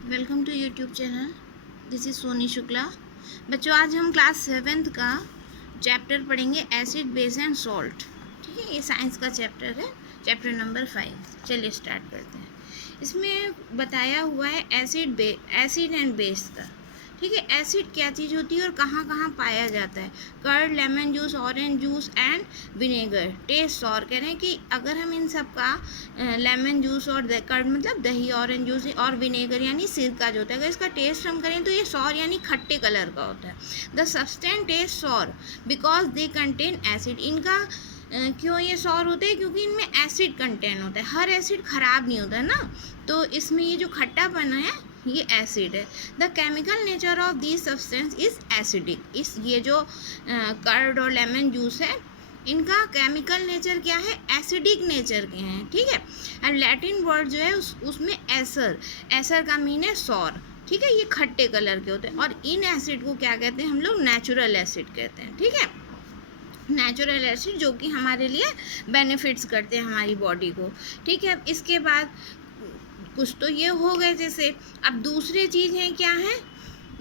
Welcome to YouTube channel. This is Soni Shukla. बच्चों, आज हम क्लास 7th का चैप्टर पढ़ेंगे एसिड बेस एंड सॉल्ट। ठीक है, ये साइंस का चैप्टर है, चैप्टर नंबर 5। चलिए स्टार्ट करते हैं। इसमें बताया हुआ है एसिड एंड बेस का। ठीक है, एसिड क्या चीज़ होती है और कहाँ कहाँ पाया जाता है। Curd, lemon juice, orange juice and vinegar. Taste sour कह रहे हैं कि अगर हम इन सब का लेमन जूस और कर्ड मतलब दही, ऑरेंज जूस और विनेगर यानी सिरका जो होता है, अगर इसका टेस्ट हम करें तो ये सॉर यानी खट्टे कलर का होता है। The substance taste sour because they contain acid. इनका क्यों ये सॉर होते हैं? क्योंकि इनमें एसिड कंटेन होता है। हर एसिड खराब नहीं होता ना, तो इसमें ये जो खट्टापन है ये एसिड है। The chemical nature of this substance is acidic. इस ये जो कर्ड और लेमन जूस है, इनका केमिकल नेचर क्या है? एसिडिक नेचर के हैं। ठीक है, और लैटिन वर्ड जो है उसमें एसर का मीन है सॉर। ठीक है, ये खट्टे कलर के होते हैं। और इन एसिड को क्या कहते हैं हम लोग? नेचुरल एसिड कहते हैं। ठीक है, नेचुरल एसिड जो कि हमारे लिए बेनिफिट्स करते हैं हमारी बॉडी को। ठीक है, इसके बाद कुछ तो ये हो गए जैसे। अब दूसरे चीज़ हैं क्या है?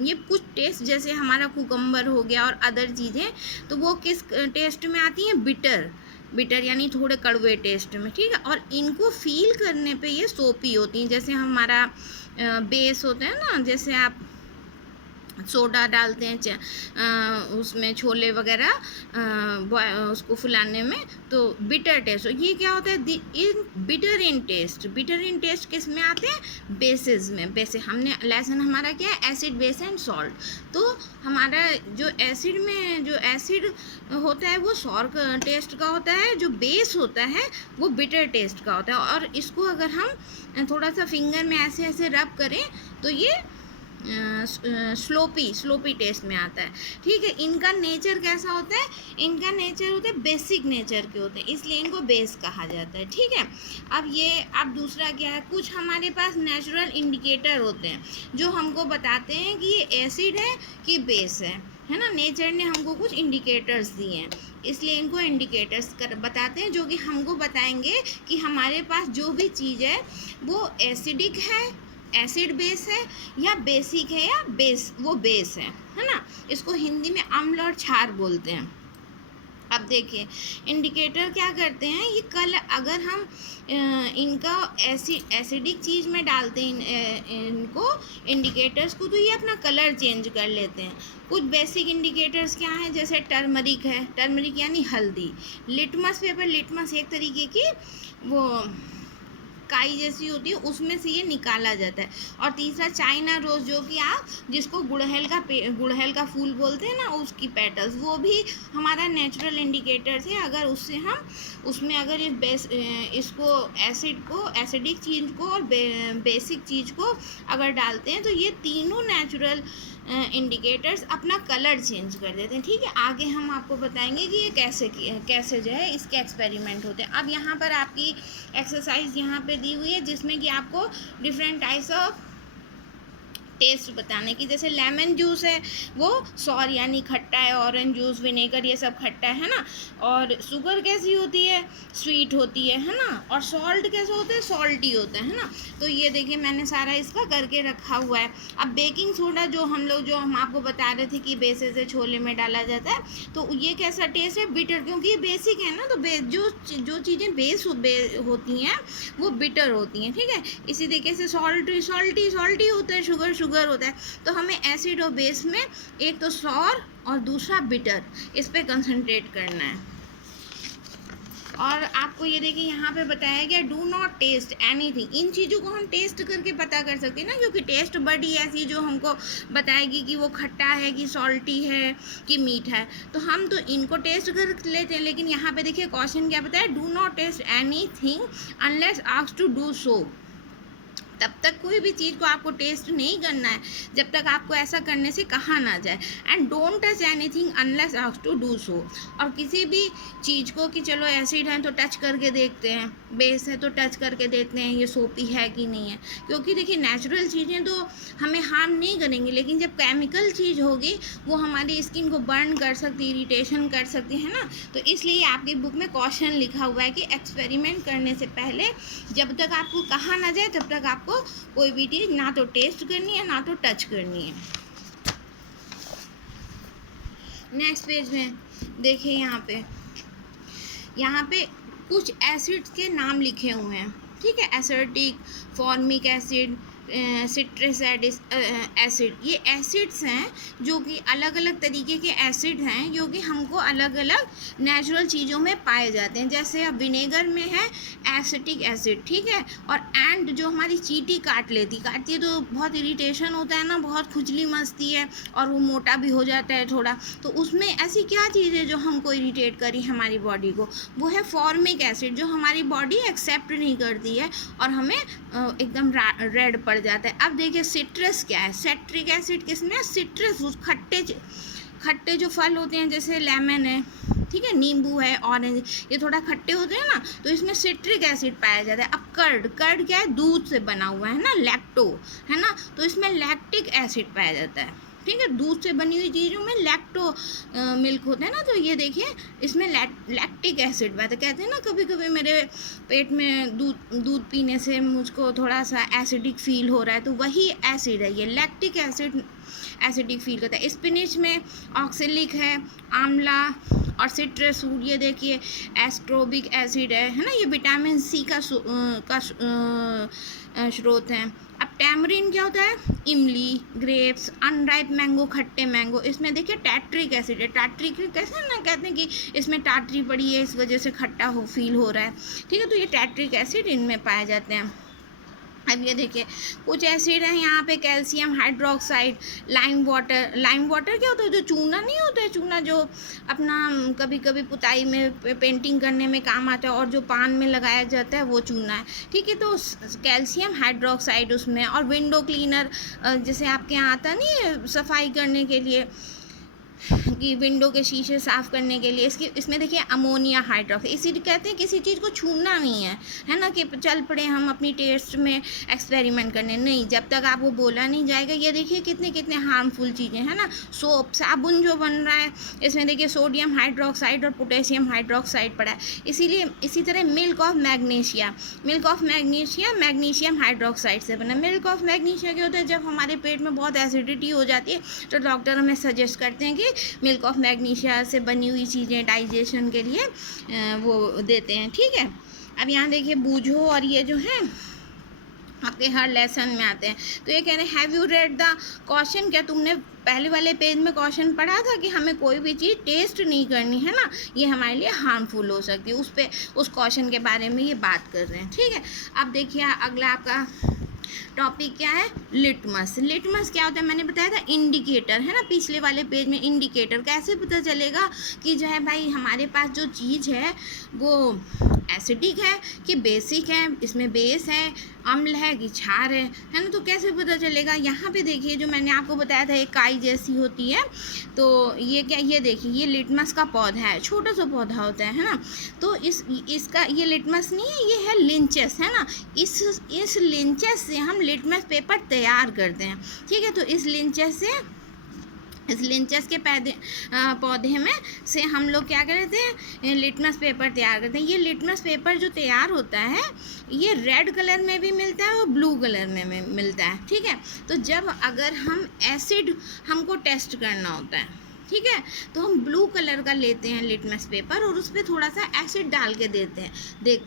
ये कुछ टेस्ट जैसे हमारा कुकम्बर हो गया और अदर चीज़ें, तो वो किस टेस्ट में आती हैं? बिटर यानी थोड़े कड़वे टेस्ट में। ठीक है, और इनको फील करने पे ये सोपी होती हैं। जैसे हमारा बेस होता है ना, जैसे आप सोडा डालते हैं उसमें छोले वगैरह उसको फुलाने में, तो बिटर टेस्ट। ये क्या होता है? बिटर इन टेस्ट किस में आते हैं? बेसिस में। बेसिस हमने लेसन हमारा क्या है? Acid base and salt. तो हमारा जो एसिड में जो एसिड होता है वो सॉर टेस्ट का होता है, जो बेस होता है वो बिटर टेस्ट का होता है। और इसको अगर हम थोड़ा सा फिंगर में ऐसे ऐसे रब करें तो ये स्लोपी टेस्ट में आता है। ठीक है, इनका नेचर कैसा होता है? इनका नेचर होता है बेसिक नेचर के होते हैं, इसलिए इनको बेस कहा जाता है। ठीक है, अब दूसरा क्या है? कुछ हमारे पास नेचुरल इंडिकेटर होते हैं जो हमको बताते हैं कि ये एसिड है कि बेस है ना। नेचर ने हमको कुछ इंडिकेटर्स दिए हैं, इसलिए इनको इंडिकेटर्स बताते हैं, जो कि हमको बताएंगे कि हमारे पास जो भी चीज़ है वो एसिडिक है, एसिड बेस है, या बेसिक है, या बेस है ना। इसको हिंदी में अम्ल और क्षार बोलते हैं। अब देखिए, इंडिकेटर क्या करते हैं? ये अगर हम इनका एसिडिक चीज़ में डालते हैं इनको इंडिकेटर्स को, तो ये अपना कलर चेंज कर लेते हैं। कुछ बेसिक इंडिकेटर्स क्या हैं? जैसे टर्मरिक है, टर्मरिक यानी हल्दी। लिटमस पेपर, लिटमस एक तरीके की वो काई जैसी होती है, उसमें से ये निकाला जाता है। और तीसरा चाइना रोज़, जो कि आप जिसको गुड़हल का फूल बोलते हैं ना, उसकी पेटल्स, वो भी हमारा नेचुरल इंडिकेटर्स है। अगर उससे हम उसमें अगर इसको एसिडिक चीज़ को और बेसिक चीज़ को अगर डालते हैं, तो ये तीनों नेचुरल इंडिकेटर्स अपना कलर चेंज कर देते हैं। ठीक है, आगे हम आपको बताएंगे कि ये कैसे जो है इसके एक्सपेरिमेंट होते हैं। अब यहाँ पर आपकी एक्सरसाइज यहाँ पे दी हुई है, जिसमें कि आपको डिफरेंट टाइप्स ऑफ टेस्ट बताने की। जैसे लेमन जूस है वो सॉर यानी खट्टा है, ऑरेंज जूस, विनेगर, ये सब खट्टा है ना। और शुगर कैसी होती है? स्वीट होती है ना। और सॉल्ट कैसा होता है? सॉल्टी होता है ना। तो ये देखिए, मैंने सारा इसका करके रखा हुआ है। अब बेकिंग सोडा जो हम आपको बता रहे थे कि बेसिस से छोले में डाला जाता है, तो ये कैसा टेस्ट है? बिटर, क्योंकि ये बेसिक है ना, तो जो चीज़ें बेस होती हैं वो बिटर होती हैं। ठीक है, इसी तरीके से सॉल्टी होता है, शुगर होता है। तो हमें एसिड और बेस में एक तो सॉर और दूसरा बिटर, इस पे कंसंट्रेट करना है। और आपको ये देखिए यहाँ पे बताया गया, डू नॉट टेस्ट एनीथिंग। इन चीज़ों को हम टेस्ट करके पता कर सकते हैं ना, क्योंकि टेस्ट बड़ी ऐसी जो हमको बताएगी कि वो खट्टा है कि सॉल्टी है कि मीठ है, तो हम तो इनको टेस्ट कर लेते हैं। लेकिन यहाँ पे देखिए क्वेश्चन क्या बताया? Do not taste anything unless asked to do so. तब तक कोई भी चीज़ को आपको टेस्ट नहीं करना है जब तक आपको ऐसा करने से कहा ना जाए। And don't touch anything unless asked to do so. और किसी भी चीज़ को कि चलो एसिड है तो टच करके देखते हैं, बेस है तो टच करके देखते हैं ये सोपी है कि नहीं है। क्योंकि देखिए, नेचुरल चीज़ें तो हमें हार्म नहीं करेंगी, लेकिन जब केमिकल चीज़ होगी वो हमारी स्किन को बर्न कर सकती, इरिटेशन कर सकती है ना। तो इसलिए आपकी बुक में क्वेश्चन लिखा हुआ है कि एक्सपेरिमेंट करने से पहले जब तक आपको कहा ना जाए तब तक आपको आपको कोई भी चीज़ ना तो टेस्ट करनी है ना तो टच करनी है। नेक्स्ट पेज में देखिए, यहाँ पे कुछ एसिड्स के नाम लिखे हुए हैं, ठीक है। Acetic, formic acid, citrus acid, ये एसिड्स हैं जो कि अलग अलग तरीके के एसिड हैं जो कि हमको अलग अलग नेचुरल चीज़ों में पाए जाते हैं। जैसे अब विनेगर में है एसिटिक एसिड, ठीक है। और एंड जो हमारी चींटी काटती है तो बहुत इरिटेशन होता है ना, बहुत खुजली मचती है और वो मोटा भी हो जाता है थोड़ा, तो उसमें ऐसी क्या चीज़ है जो हमको इरिटेट करी हमारी बॉडी को, वो है फॉर्मिक एसिड, जो हमारी बॉडी एक्सेप्ट नहीं करती है और हमें एकदम रेड पड़ जाता है। अब देखिए सिट्रस क्या है, सिट्रिक एसिड किसमें, सिट्रस, उस खट्टे जो फल होते हैं जैसे लेमन है, ठीक है, नींबू है, ऑरेंज, ये थोड़ा खट्टे होते हैं ना, तो इसमें सिट्रिक एसिड पाया जाता है। अब कर्ड क्या है, दूध से बना हुआ है ना, लैक्टो है ना, तो इसमें लैक्टिक एसिड पाया जाता है, ठीक है। दूध से बनी हुई चीज़ों में लैक्टो मिल्क होता है ना, तो ये देखिए इसमें लैक्टिक एसिड पाया, तो कहते हैं ना कभी कभी मेरे पेट में दूध पीने से मुझको थोड़ा सा एसिडिक फील हो रहा है, तो वही एसिड है ये, लैक्टिक एसिड एसिडिक फील करता है। स्पिनिच में ऑक्सेलिक है, आंवला और सिट्रस फ्रूट, ये देखिए एस्ट्रोबिक एसिड है ना, ये विटामिन सी का स्रोत है। अब टैमरिन क्या होता है, इमली, ग्रेप्स, अनराइप मैंगो, खट्टे मैंगो, इसमें देखिए टैट्रिक एसिड है। टैट्रिक कैसे ना कहते हैं कि इसमें टाटरी पड़ी है इस वजह से खट्टा फील हो रहा है, ठीक है, तो ये टैट्रिक एसिड इनमें पाए जाते हैं। अब ये देखिए कुछ एसिड हैं यहाँ पे, कैल्शियम हाइड्रोक्साइड, लाइम वाटर क्या होता है, जो चूना नहीं होता है, चूना जो अपना कभी कभी पुताई में पेंटिंग करने में काम आता है और जो पान में लगाया जाता है वो चूना है, ठीक है, तो कैल्शियम हाइड्रोक्साइड उसमें। और विंडो क्लीनर, जैसे आपके यहाँ आता नहीं है सफाई करने के लिए कि विंडो के शीशे साफ़ करने के लिए, इसमें देखिए अमोनिया हाइड्रोक्साइड, इसीलिए कहते हैं किसी चीज़ को छूना नहीं है ना, कि चल पड़े हम अपनी टेस्ट में एक्सपेरिमेंट करने, नहीं, जब तक आपको बोला नहीं जाएगा। ये देखिए कितने हार्मफुल चीज़ें हैं ना, सोप, साबुन जो बन रहा है इसमें देखिए सोडियम हाइड्रोक्साइड और पोटेशियम हाइड्रोक्साइड पड़ा है। इसीलिए इसी तरह milk of magnesia magnesium hydroxide से बना। मिल्क ऑफ मैग्नीशिया क्या होता है, जब हमारे पेट में बहुत एसिडिटी हो जाती है तो डॉक्टर हमें सजेस्ट करते हैं कि मिल्क ऑफ मैग्नीशिया से बनी हुई चीज़ें डाइजेशन के लिए वो देते हैं, ठीक है। अब यहाँ देखिए बूझो, और ये जो है आपके हर लेसन में आते हैं, तो ये कह रहे हैं have you read the question, क्या तुमने पहले वाले पेज में क्वेश्चन पढ़ा था कि हमें कोई भी चीज़ टेस्ट नहीं करनी है ना, ये हमारे लिए हार्मफुल हो सकती है, उस क्वेश्चन के बारे में ये बात कर रहे हैं, ठीक है। अब देखिए अगला आपका टॉपिक क्या है, लिटमस क्या होता है, मैंने बताया था इंडिकेटर है ना, पिछले वाले पेज में इंडिकेटर, कैसे पता चलेगा कि जो है भाई हमारे पास जो चीज़ है वो एसिडिक है कि बेसिक है, इसमें बेस है, अम्ल है कि क्षार है ना, तो कैसे पता चलेगा। यहाँ पे देखिए जो मैंने आपको बताया था एक काई जैसी होती है, तो ये क्या, ये देखिए ये लिटमस का पौधा है, छोटा सा पौधा होता है ना, तो इसका ये लिटमस नहीं है, ये है लिंचेस है ना, इस लिंचेस से हम लिटमस पेपर तैयार करते हैं, ठीक है। तो इस लिंचेस के पौधे में से हम लोग क्या करते हैं, लिटमस पेपर तैयार करते हैं। ये लिटमस पेपर जो तैयार होता है ये रेड कलर में भी मिलता है और ब्लू कलर में मिलता है, ठीक है। तो जब अगर हम एसिड हमको टेस्ट करना होता है, ठीक है, तो हम ब्लू कलर का लेते हैं लिटमस पेपर और उस पर थोड़ा सा एसिड डाल के देखते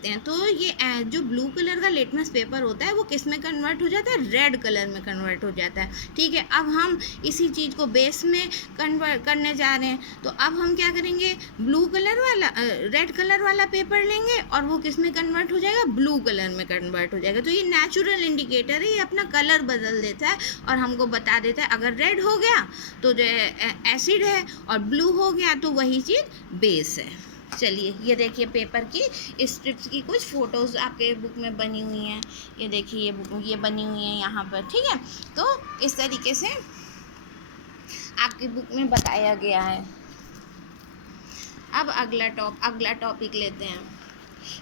हैं, तो ये जो ब्लू कलर का लिटमस पेपर होता है वो किस में कन्वर्ट हो जाता है, रेड कलर में कन्वर्ट हो जाता है, ठीक है। अब हम इसी चीज़ को बेस में कन्वर्ट करने जा रहे हैं, तो अब हम क्या करेंगे, रेड कलर वाला पेपर लेंगे और वो किस में कन्वर्ट हो जाएगा, ब्लू कलर में कन्वर्ट हो जाएगा। तो ये नेचुरल इंडिकेटर है, ये अपना कलर बदल देता है और हमको बता देता है अगर रेड हो गया तो जो एसिड है और ब्लू हो गया तो वही चीज़ बेस है। चलिए ये देखिए पेपर की स्ट्रिप्स की कुछ फ़ोटोज़ आपके बुक में बनी हुई हैं, ये देखिए ये बनी हुई हैं यहाँ पर, ठीक है। तो इस तरीके से आपकी बुक में बताया गया है। अब अगला टॉपिक लेते हैं,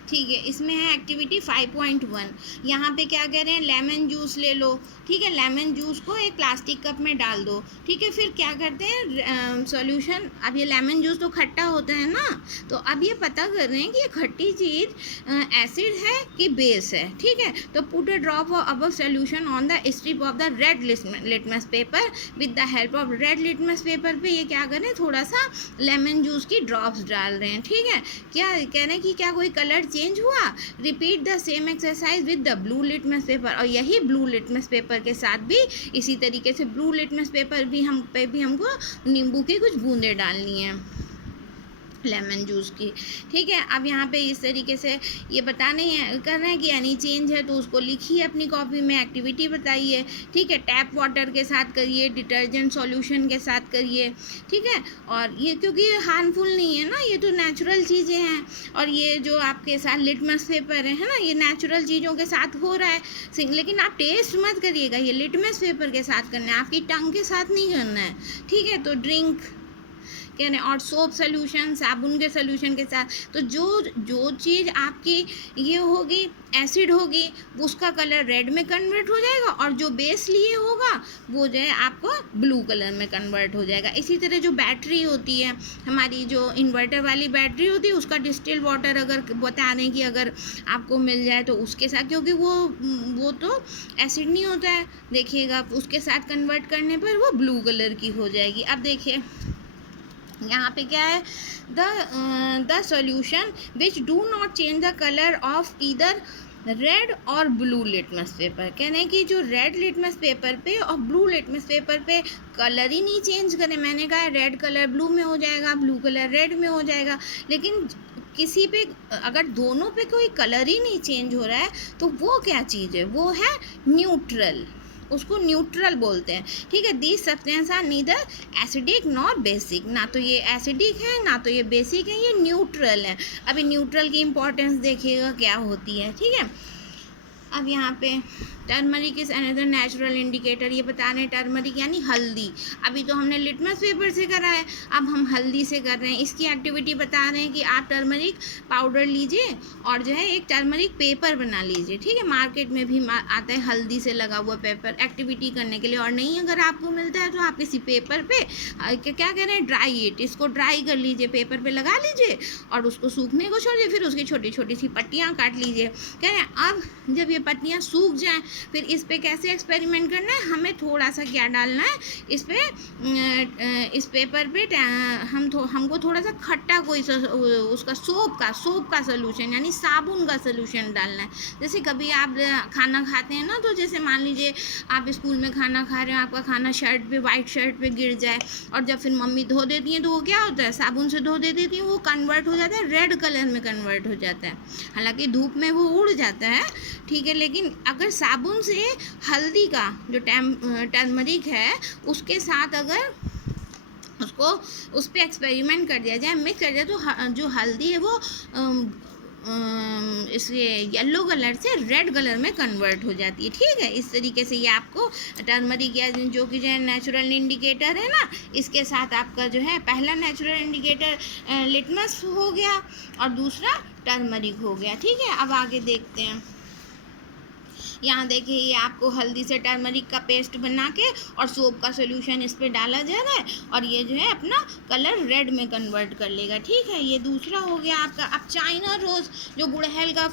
ठीक है, इसमें है एक्टिविटी 5.1। यहाँ पे क्या कह रहे हैं, लेमन जूस ले लो। ठीक है, लेमन जूस को एक प्लास्टिक कप में डाल दो। ठीक है, फिर क्या करते हैं सॉल्यूशन, अब ये लेमन जूस तो खट्टा होता है ना, तो अब ये पता कर रहे हैं कि ये खट्टी चीज़ एसिड है कि बेस है। ठीक है, तो put a drop of above solution on the strip of the red litmus paper. With the help of red litmus paper पे ये क्या करें, थोड़ा सा लेमन जूस की ड्रॉप्स डाल रहे हैं। ठीक है, क्या कह रहे हैं कि क्या कोई कलर चेंज हुआ। Repeat the same exercise with the blue litmus paper, और यही ब्लू लिटमस पेपर के साथ भी इसी तरीके से ब्लू लिटमस पेपर भी हमको नींबू की कुछ बूंदें डालनी है लेमन जूस की। ठीक है, अब यहाँ पे इस तरीके से ये बताने हैं, कर रहे हैं कि एनी चेंज है तो उसको लिखिए अपनी कॉपी में, एक्टिविटी बताइए। ठीक है, टैप वाटर के साथ करिए, डिटर्जेंट सॉल्यूशन के साथ करिए। ठीक है, और ये क्योंकि ये हार्मफुल नहीं है ना, ये तो नेचुरल चीज़ें हैं, और ये जो आपके साथ लिटमस पेपर है ना, ये नेचुरल चीज़ों के साथ हो रहा है। लेकिन आप टेस्ट मत करिएगा, ये लिटमस पेपर के साथ करना है, आपकी टंग के साथ नहीं करना है। ठीक है, तो ड्रिंक कह रहे हैं, और सोप सोल्यूशन, साबुन के सोल्यूशन के साथ। तो जो चीज़ आपकी ये होगी, एसिड होगी, उसका कलर रेड में कन्वर्ट हो जाएगा, और जो बेस लिए होगा वो जो है आपको ब्लू कलर में कन्वर्ट हो जाएगा। इसी तरह जो बैटरी होती है हमारी, जो इन्वर्टर वाली बैटरी होती है, उसका डिस्टिल वाटर अगर बता दें कि अगर आपको मिल जाए तो उसके साथ, क्योंकि वो तो एसिड नहीं होता है, देखिएगा उसके साथ कन्वर्ट करने पर वो ब्लू कलर की हो जाएगी। अब देखिए यहाँ पे क्या है, the solution which do not change the colour of either red और ब्लू लिटमस पेपर। कह रहे हैं कि जो रेड लिटमस पेपर पे और ब्लू लिटमस पेपर पे कलर ही नहीं चेंज करें। मैंने कहा रेड कलर ब्लू में हो जाएगा, ब्लू कलर रेड में हो जाएगा, लेकिन किसी पे अगर दोनों पे कोई कलर ही नहीं चेंज हो रहा है तो वो क्या चीज़ है, वो है न्यूट्रल, उसको न्यूट्रल बोलते हैं। ठीक है, these substance are neither acidic nor basic, ना तो ये एसिडिक है ना तो ये बेसिक है, ये न्यूट्रल है। अभी न्यूट्रल की इम्पोर्टेंस देखिएगा क्या होती है। ठीक है, अब यहाँ पे turmeric is another natural indicator, ये बता रहे हैं टर्मरिक यानी हल्दी। अभी तो हमने लिटमस पेपर से करा है, अब हम हल्दी से कर रहे हैं। इसकी एक्टिविटी बता रहे हैं कि आप टर्मरिक पाउडर लीजिए और जो है एक टर्मरिक पेपर बना लीजिए। ठीक है, मार्केट में भी आता है हल्दी से लगा हुआ पेपर एक्टिविटी करने के लिए, और नहीं अगर आपको मिलता है तो आप किसी पेपर पे क्या कह रहे हैं, ड्राई इट, इसको ड्राई कर लीजिए, पेपर पे लगा लीजिए और उसको सूखने को छोड़िए, फिर उसकी छोटी छोटी सी पट्टियाँ काट लीजिए। कह रहे हैं अब जब ये पत्तियाँ सूख जाएँ फिर इस पे कैसे एक्सपेरिमेंट करना है, हमें थोड़ा सा क्या डालना है इस पे, इस पेपर पे हमको थोड़ा सा खट्टा कोई उसका सोप का सोल्यूशन यानी साबुन का सोल्यूशन डालना है। जैसे कभी आप खाना खाते हैं ना, तो जैसे मान लीजिए आप स्कूल में खाना खा रहे हो, आपका खाना शर्ट पे, वाइट शर्ट पे गिर जाए, और जब फिर मम्मी धो देती हैं तो वो क्या होता है, साबुन से धो दे देती हैं, वो कन्वर्ट हो जाता है, रेड कलर में कन्वर्ट हो जाता है। हालांकि धूप में वो उड़ जाता है, ठीक है, लेकिन अगर साबुन से हल्दी का जो टर्मरिक है उसके साथ अगर उसको उस पर एक्सपेरिमेंट कर दिया जाए, मिक्स कर दिया, तो जो हल्दी है वो इसके येलो कलर से रेड कलर में कन्वर्ट हो जाती है। ठीक है, इस तरीके से ये आपको टर्मरिक या जो कि जो है नेचुरल इंडिकेटर है ना, इसके साथ आपका जो है पहला नेचुरल इंडिकेटर लिटमस हो गया और दूसरा टर्मरिक हो गया। ठीक है, अब आगे देखते हैं। यहाँ देखिए ये आपको हल्दी से टर्मरिक का पेस्ट बना के और सोप का सोल्यूशन इस पर डाला जा रहा है, और ये जो है अपना कलर रेड में कन्वर्ट कर लेगा। ठीक है, ये दूसरा हो गया आपका। अब चाइना रोज़ जो गुड़हल का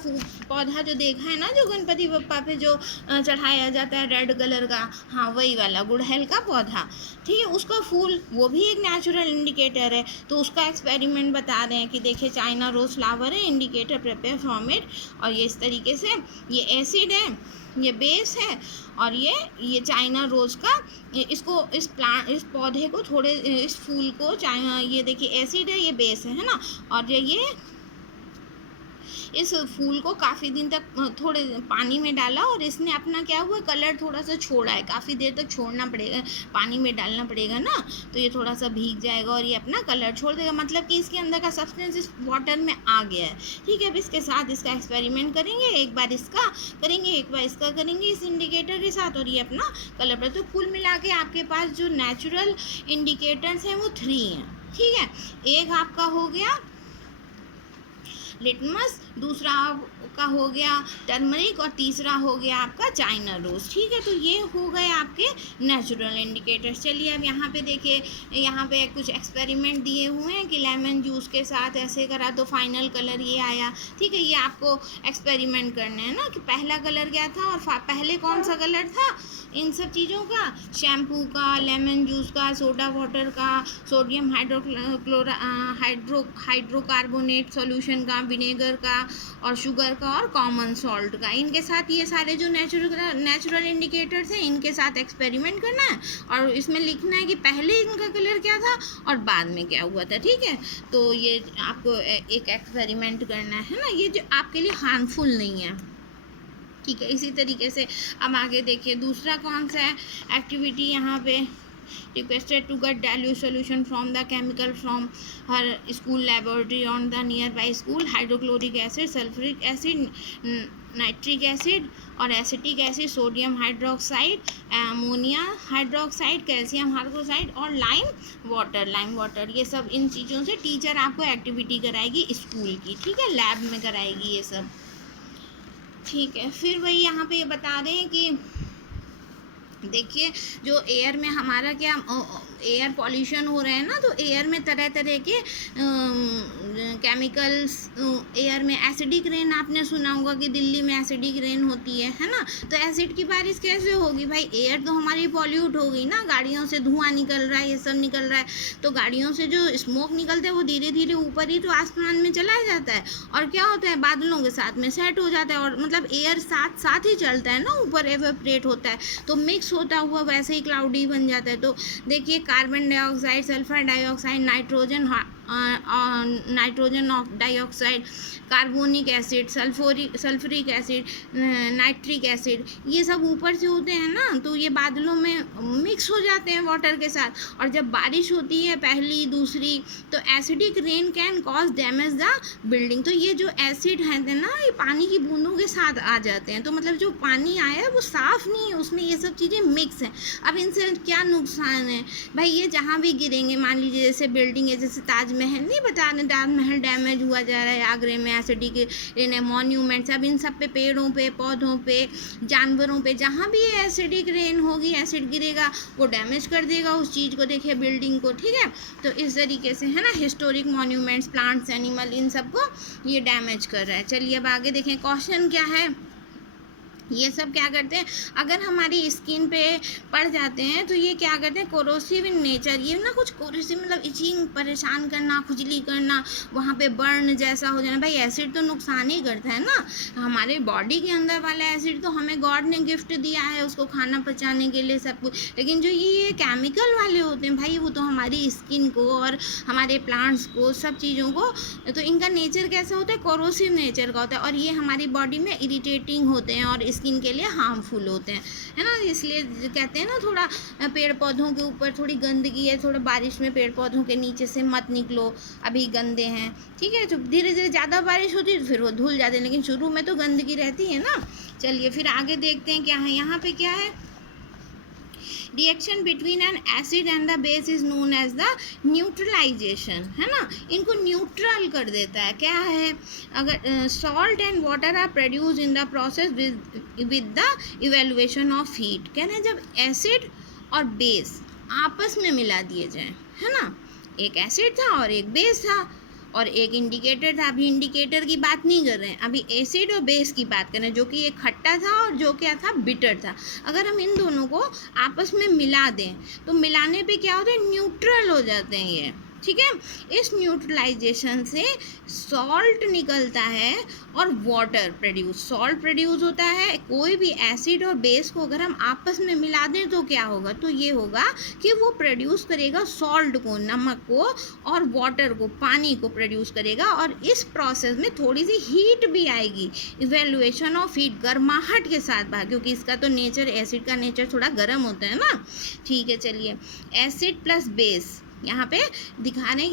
पौधा जो देखा है ना, जो गणपति बप्पा पे जो चढ़ाया जाता है रेड कलर का, हाँ वही वाला गुड़हल का पौधा। ठीक है, उसका फूल वो भी एक नेचुरल इंडिकेटर है, तो उसका एक्सपेरिमेंट बता रहे हैं कि देखिए चाइना रोज़ फ्लावर है, इंडिकेटर प्रिपेयर फ्रॉम इट, और ये इस तरीके से ये एसिड है, ये बेस है, और ये चाइना रोज़ का इसको इस पौधे को थोड़े इस फूल को चाइना, ये देखिए एसिड है, ये बेस है ना, और ये इस फूल को काफ़ी दिन तक थोड़े पानी में डाला और इसने अपना क्या हुआ कलर थोड़ा सा छोड़ा है, काफ़ी देर तक छोड़ना पड़ेगा, पानी में डालना पड़ेगा ना, तो ये थोड़ा सा भीग जाएगा और ये अपना कलर छोड़ देगा, मतलब कि इसके अंदर का सब्सटेंस इस वाटर में आ गया है। ठीक है, अब इसके साथ इसका एक्सपेरिमेंट करेंगे, एक बार इसका करेंगे, एक बार इसका करेंगे इस इंडिकेटर के साथ, और ये अपना कलर पर, तो कुल मिला के आपके पास जो नेचुरल इंडिकेटर्स हैं वो 3 हैं। ठीक है, एक आपका हो गया लिटमस, दूसरा का हो गया टर्मरिक और तीसरा हो गया आपका चाइना रोज। ठीक है, तो ये हो गए आपके नेचुरल इंडिकेटर्स। चलिए अब यहाँ पे देखिए, यहाँ पे कुछ एक्सपेरिमेंट दिए हुए हैं कि लेमन जूस के साथ ऐसे करा तो फाइनल कलर ये आया। ठीक है, ये आपको एक्सपेरिमेंट करना है ना कि पहला कलर क्या था और पहले कौन सा कलर था इन सब चीज़ों का, शैम्पू का, लेमन जूस का, सोडा वाटर का, सोडियम हाइड्रोकार्बोनेट सॉल्यूशन का, विनेगर का और शुगर का और कॉमन सॉल्ट का। इनके साथ ये सारे जो नेचुरल इंडिकेटर्स हैं इनके साथ एक्सपेरिमेंट करना है और इसमें लिखना है कि पहले इनका कलर क्या था और बाद में क्या हुआ था। ठीक है, तो ये आपको एक एक्सपेरिमेंट करना है ना, ये जो आपके लिए हार्मफुल नहीं है। ठीक है, इसी तरीके से अब आगे देखिए दूसरा कौन सा है एक्टिविटी यहाँ पे, requested to get dilute solution from the chemical from her school laboratory on the nearby school, hydrochloric acid, sulfuric acid, nitric acid और acetic acid, sodium hydroxide, ammonia hydroxide, calcium hydroxide और lime water, ये सब इन चीज़ों से teacher आपको activity कराएगी school की। ठीक है, लैब में कराएगी ये सब। ठीक है, फिर वही यहाँ पे ये बता रहे हैं कि देखिए जो एयर में हमारा क्या एयर पॉल्यूशन हो रहा है ना, तो एयर में तरह तरह के केमिकल्स, एयर में एसिडिक रेन, आपने सुना होगा कि दिल्ली में एसिडिक रेन होती है ना, तो एसिड की बारिश कैसे होगी भाई, एयर तो हमारी पॉल्यूट हो गई ना, गाड़ियों से धुआं निकल रहा है, ये सब निकल रहा है, तो गाड़ियों से जो स्मोक निकलता है वो धीरे धीरे ऊपर ही तो आसमान में चला जाता है और क्या होता है बादलों के साथ में सेट हो जाता है और मतलब एयर साथ साथ ही चलता है ना, ऊपर एवेपोरेट होता है तो मिक्स होता हुआ वैसे ही क्लाउडी बन जाता है। तो देखिए carbon dioxide, sulphur dioxide, nitrogen dioxide, carbonic acid, sulphuric acid, nitric acid, ये सब ऊपर से होते हैं ना, तो ये बादलों में मिक्स हो जाते हैं वाटर के साथ और जब बारिश होती है पहली दूसरी तो acidic rain can cause damage the building. तो ये जो एसिड है ना ये पानी की बूंदों के साथ आ जाते हैं, तो मतलब जो पानी आया है वो साफ़ नहीं है, उसमें ये सब चीज़ें मिक्स हैं। अब इनसे क्या नुकसान है भाई, ये जहाँ भी गिरेंगे, मान लीजिए जैसे बिल्डिंग है, जैसे ताजमहल नहीं बता रहे, ताजमहल डैमेज हुआ जा रहा है आगरे में, एसिडिक रेन है, मॉन्यूमेंट्स, अब इन सब पे, पेड़ों पे, पौधों पे, जानवरों पे, जहाँ भी ये एसिडिक रेन होगी, एसिड गिरेगा वो डैमेज कर देगा उस चीज़ को, देखिए बिल्डिंग को। ठीक है, तो इस तरीके से है ना, हिस्टोरिक मॉन्यूमेंट्स, प्लांट्स, एनिमल, इन सबको ये डैमेज कर रहा है। चलिए अब आगे देखें क्वेश्चन क्या है। ये सब क्या करते हैं, अगर हमारी स्किन पे पड़ जाते हैं तो ये क्या करते हैं, कोरोसिव इन नेचर, ये ना कुछ कोरोसिव मतलब इचिंग, परेशान करना, खुजली करना, वहाँ पे बर्न जैसा हो जाना। भाई एसिड तो नुकसान ही करता है ना, हमारे बॉडी के अंदर वाला एसिड तो हमें गॉड ने गिफ्ट दिया है उसको खाना पचाने के लिए सब कुछ, लेकिन जो ये केमिकल वाले होते हैं भाई वो तो हमारी स्किन को और हमारे प्लांट्स को, सब चीज़ों को, तो इनका नेचर कैसा होता है, कोरोसिव नेचर का होता है और ये हमारी बॉडी में इरिटेटिंग होते हैं और स्किन के लिए हार्मफुल होते हैं, है ना। इसलिए कहते हैं ना थोड़ा पेड़ पौधों के ऊपर थोड़ी गंदगी है, थोड़ा बारिश में पेड़ पौधों के नीचे से मत निकलो, अभी गंदे हैं। ठीक है, तो धीरे धीरे ज़्यादा बारिश होती है तो फिर वो धुल जाते हैं, लेकिन शुरू में तो गंदगी रहती है ना। चलिए फिर आगे देखते हैं क्या है, यहाँ पे क्या है, reaction between an acid and the base is known as the neutralisation, है ना, इनको न्यूट्रल कर देता है। क्या है, अगर salt and water are produce in the process with the evaluation of heat, कहना है जब एसिड और बेस आपस में मिला दिए जाए, है ना, एक एसिड था और एक बेस था और एक इंडिकेटर था, अभी इंडिकेटर की बात नहीं कर रहे हैं, अभी एसिड और बेस की बात कर रहे हैं, जो कि एक खट्टा था और जो क्या था, बिटर था। अगर हम इन दोनों को आपस में मिला दें तो मिलाने पे क्या होता है, न्यूट्रल हो जाते हैं ये। ठीक है, इस न्यूट्रलाइजेशन से सॉल्ट निकलता है और वाटर प्रोड्यूस, सॉल्ट प्रोड्यूस होता है। कोई भी एसिड और बेस को अगर हम आपस में मिला दें तो क्या होगा, तो ये होगा कि वो प्रोड्यूस करेगा सॉल्ट को, नमक को, और वाटर को, पानी को प्रोड्यूस करेगा और इस प्रोसेस में थोड़ी सी हीट भी आएगी, इवेल्युएशन ऑफ हीट, गर्माहट के साथ बाहर, क्योंकि इसका तो नेचर, एसिड का नेचर थोड़ा गर्म होता है ना। ठीक है, चलिए एसिड प्लस बेस यहाँ पे दिखा रहे हैं कि